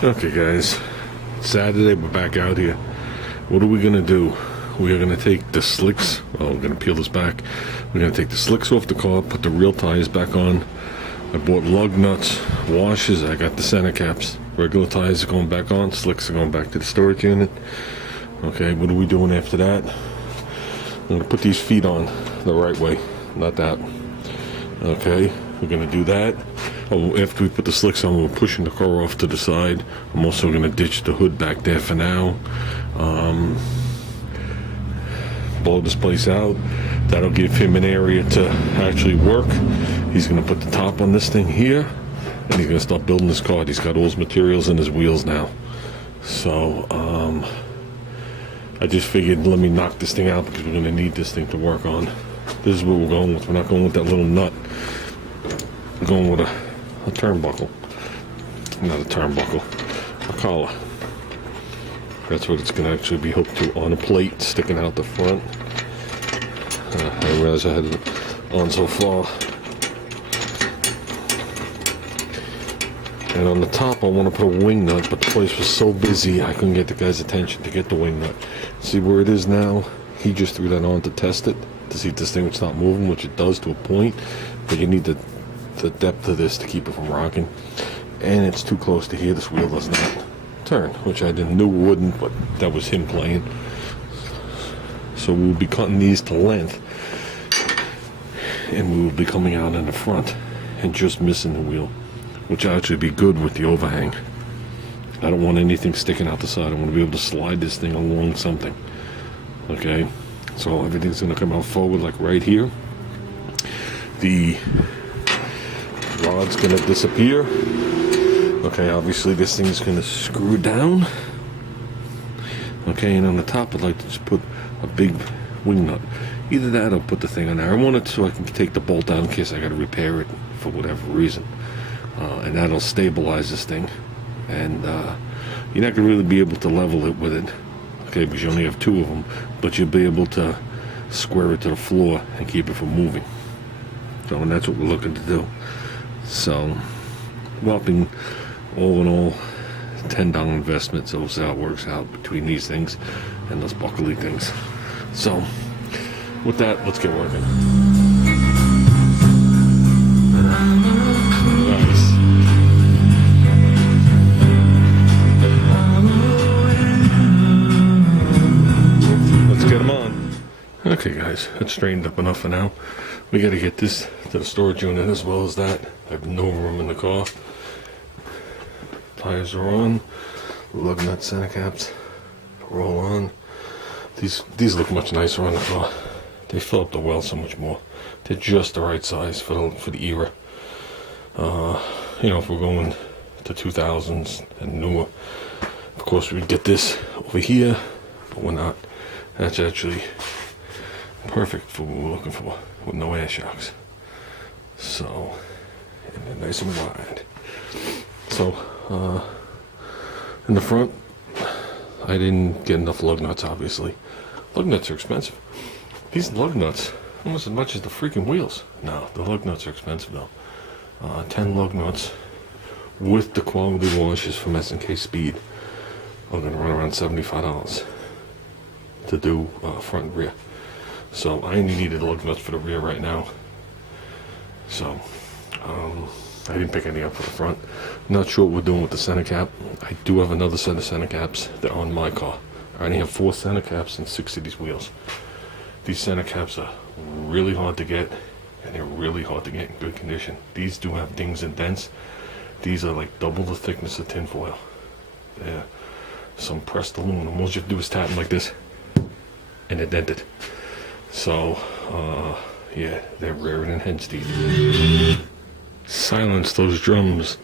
Okay guys, Saturday we're back out here. What are we gonna do? We are gonna take the slicks, we're gonna peel this back. We're gonna take the slicks off the car, put the real tires back on. I bought lug nuts, washers, I got the center caps. Regular tires are going back on, slicks are going back to the storage unit. Okay, what are we doing after that? I'm gonna put these feet on the right way, not that. Okay, we're gonna do that. Oh, after we put the slicks on, we're pushing the car off to the side. I'm also gonna ditch the hood back there for now. Blow this place out. That'll give him an area to actually work. He's gonna put the top on this thing here, and he's gonna start building his car. He's got all his materials in his wheels now. So, I just figured let me knock this thing out because we're gonna need this thing to work on. This is what we're going with. We're not going with that little nut. We're going with a turnbuckle. Not a turnbuckle, a collar. That's what it's going to actually be hooked to on a plate sticking out the front. I didn't realize I had it on so far. And on the top I want to put a wing nut, but the place was so busy I couldn't get the guy's attention to get the wing nut. See where it is now? He just threw that on to test it, to see if this thing would stop moving, which it does to a point, but you need the depth of this to keep it from rocking. And it's too close to here. This wheel does not turn, which I didn't knew it wouldn't, but that was him playing. So we'll be cutting these to length, and we will be coming out in the front and just missing the wheel, which will actually be good with the overhang. I don't want anything sticking out the side. I want to be able to slide this thing along something. Okay, so everything's going to come out forward, like right here. The rod's going to disappear. Okay, obviously this thing's going to screw down. Okay, and on the top I'd like to just put a big wing nut. Either that or put the thing on there. I want it so I can take the bolt out in case I got to repair it for whatever reason. And that'll stabilize this thing. And you're not going to really be able to level it with it. Okay, because you only have two of them. But you'll be able to square it to the floor and keep it from moving. So, and that's what we're looking to do. So, whopping all in all, $10 investment. So we'll see how it works out between these things and those buckley things. So, with that, let's get working. Nice. Let's get them on. Okay, guys, that's straightened up enough for now. We got to get this to the storage unit as well as that. I have no room in the car. Tires are on. Lug nut center caps are all on. These look much nicer on the car. They fill up the well so much more. They're just the right size for the era. You know, if we're going to 2000s and newer, of course we'd get this over here, but we're not. That's actually perfect for what we're looking for, with no air shocks. So, and they're nice and wide. So, in the front, I didn't get enough lug nuts, obviously. Lug nuts are expensive. These lug nuts, almost as much as the freaking wheels. No, the lug nuts are expensive though. 10 lug nuts with the quality washers from S&K Speed are going to run around $75 to do front and rear. So I only needed lug nuts for the rear right now. So I didn't pick any up for the front. Not sure what we're doing with the center cap. I do have another set of center caps. They're on my car. I only have 4 center caps and 6 of these wheels. These center caps are really hard to get, and they're really hard to get in good condition. These do have dings and dents. These are like double the thickness of tin foil. They're some pressed aluminum. All you have to do is tap them like this, and they're dented. So, yeah, they're rarer than hen's teeth. Silence those drums.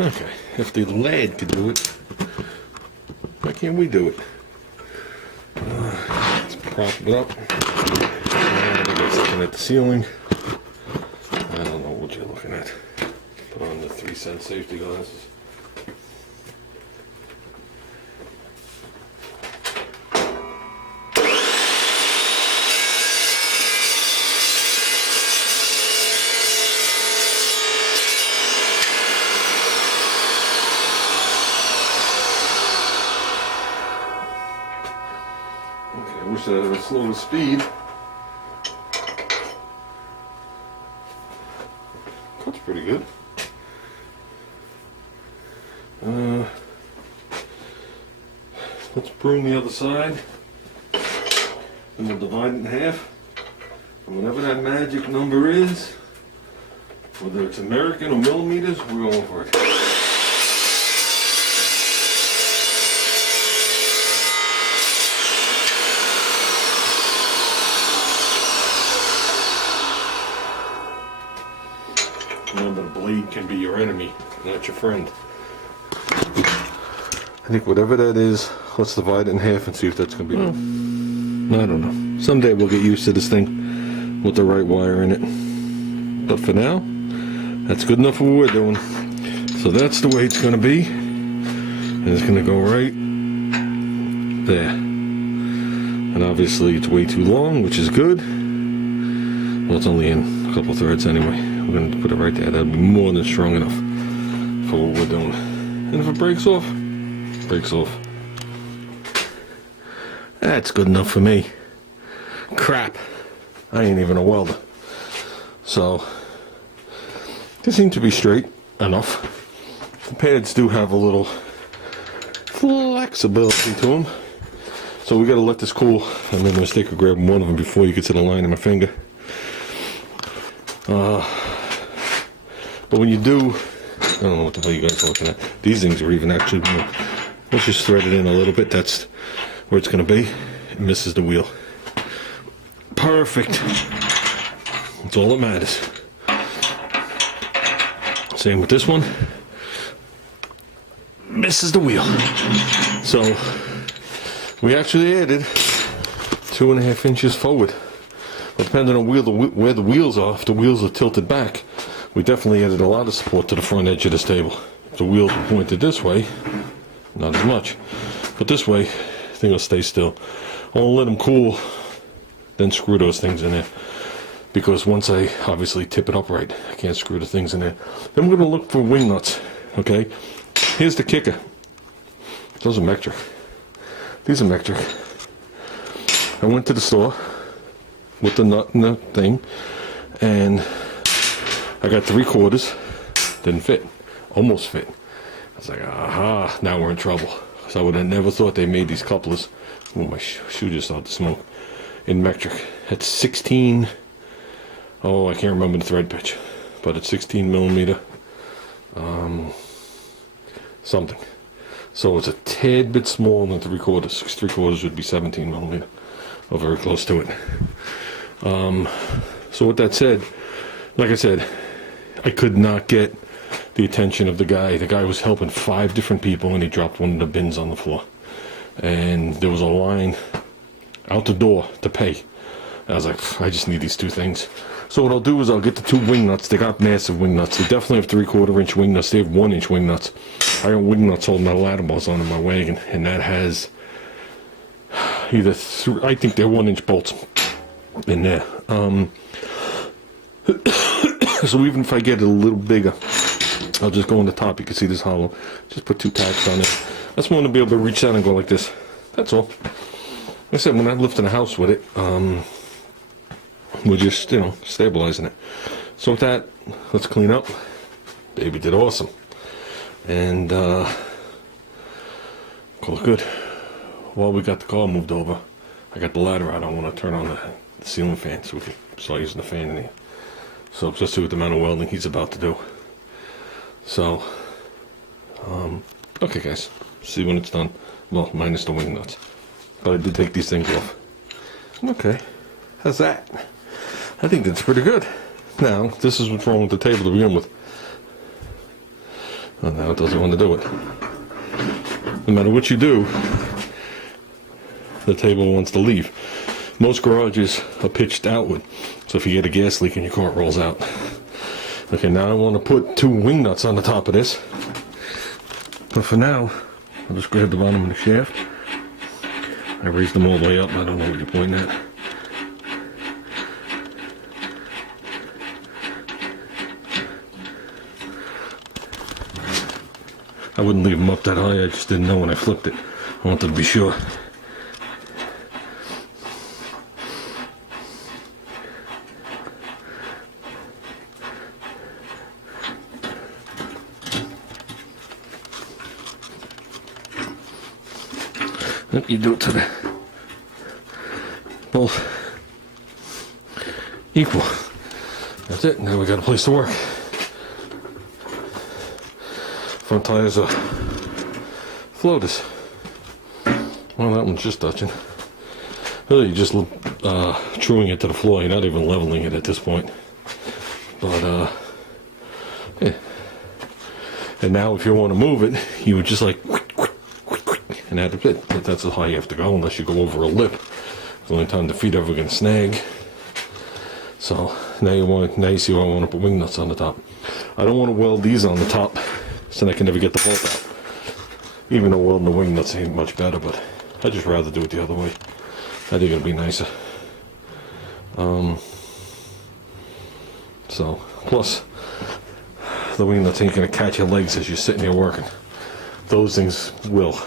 Okay, if the lad could do it, why can't we do it? Let's prop it up. And I got something at the ceiling. I don't know what you're looking at. Put on the 3-cent safety glasses. push that at a slower speed. Cuts pretty good. Let's prune the other side, and we'll divide it in half. And whatever that magic number is, whether it's American or millimeters, we're going for it. Remember, the blade can be your enemy, not your friend. I think whatever that is, let's divide it in half and see if that's going to be I don't know. Someday we'll get used to this thing with the right wire in it. But for now, that's good enough for what we're doing. So that's the way it's going to be. And it's going to go right there. And obviously it's way too long, which is good. Well, it's only in a couple threads anyway. We're going to put it right there. That'll be more than strong enough for what we're doing. And if it breaks off, breaks off. That's good enough for me. Crap. I ain't even a welder. So, they seem to be straight enough. The pads do have a little flexibility to them. So we gotta let this cool. I made a mistake of grabbing one of them before you could see the line in my finger. But when you do, I don't know what the hell you guys are looking at. These things are even actually more. Let's just thread it in a little bit. That's where it's going to be. It misses the wheel. Perfect. That's all that matters. Same with this one. Misses the wheel. So we actually added 2.5 inches forward. But depending on where the wheels are, if the wheels are tilted back, we definitely added a lot of support to the front edge of this table. If the wheels were pointed this way, not as much. But this way, the thing will stay still. I'll let them cool, then screw those things in there. Because once I obviously tip it upright, I can't screw the things in there. Then we're going to look for wing nuts, okay? Here's the kicker. Those are metric. These are metric. I went to the store with the nut and the thing, and I got 3/4. Didn't fit. Almost fit. I was like, aha, now we're in trouble. So I would have never thought they made these couplers. Oh, my shoe just started to smoke. In metric. It's 16. Oh, I can't remember the thread pitch. But it's 16 millimeter. Something. So it's a tad bit smaller than 3/4. 3/4 would be 17 millimeter. Or very close to it. So with that said, like I said, I could not get the attention of the guy. The guy was helping 5 different people, and he dropped one of the bins on the floor. And there was a line out the door to pay. And I was like, I just need these 2 things. So what I'll do is I'll get the 2 wing nuts. They got massive wing nuts. They definitely have 3/4 inch wing nuts. They have 1 inch wing nuts. I got wing nuts holding my ladder bars on in my wagon, and that has either I think they're 1 inch bolts in there. So even if I get it a little bigger, I'll just go on the top. You can see this hollow. Just put 2 tacks on it. I just want to be able to reach down and go like this. That's all. Like I said, when I'm lifting a house with it, we're just, stabilizing it. So with that, let's clean up. Baby did awesome. And call it good. While we got the car moved over, I got the ladder out. I want to turn on the ceiling fan so we can start using the fan in here. So just see what the amount of welding he's about to do. So, okay guys, see when it's done. Well, minus the wing nuts. But I did take these things off. Okay, how's that? I think that's pretty good. Now, this is what's wrong with the table to begin with. Well, now it doesn't want to do it. No matter what you do, the table wants to leave. Most garages are pitched outward, so if you get a gas leak in your car, it rolls out. Okay, now I want to put 2 wing nuts on the top of this. But for now, I'll just grab the bottom of the shaft. I raised them all the way up. I don't know what you're pointing at. I wouldn't leave them up that high. I just didn't know when I flipped it. I wanted to be sure. Then you do it to the both equal. That's it. Now we got a place to work. Front tires are floaters. Well, that one's just touching. Really, you're just truing it to the floor. You're not even leveling it at this point. But, yeah. And now if you want to move it, you would just like, and that's it. That's how high you have to go unless you go over a lip. It's the only time the feet are ever going to snag. So now you see why I want to put wing nuts on the top. I don't want to weld these on the top so I can never get the bolt out. Even though welding the wing nuts ain't much better, but I'd just rather do it the other way. I think it'll be nicer. So, plus, the wing nuts ain't going to catch your legs as you're sitting there working. Those things will.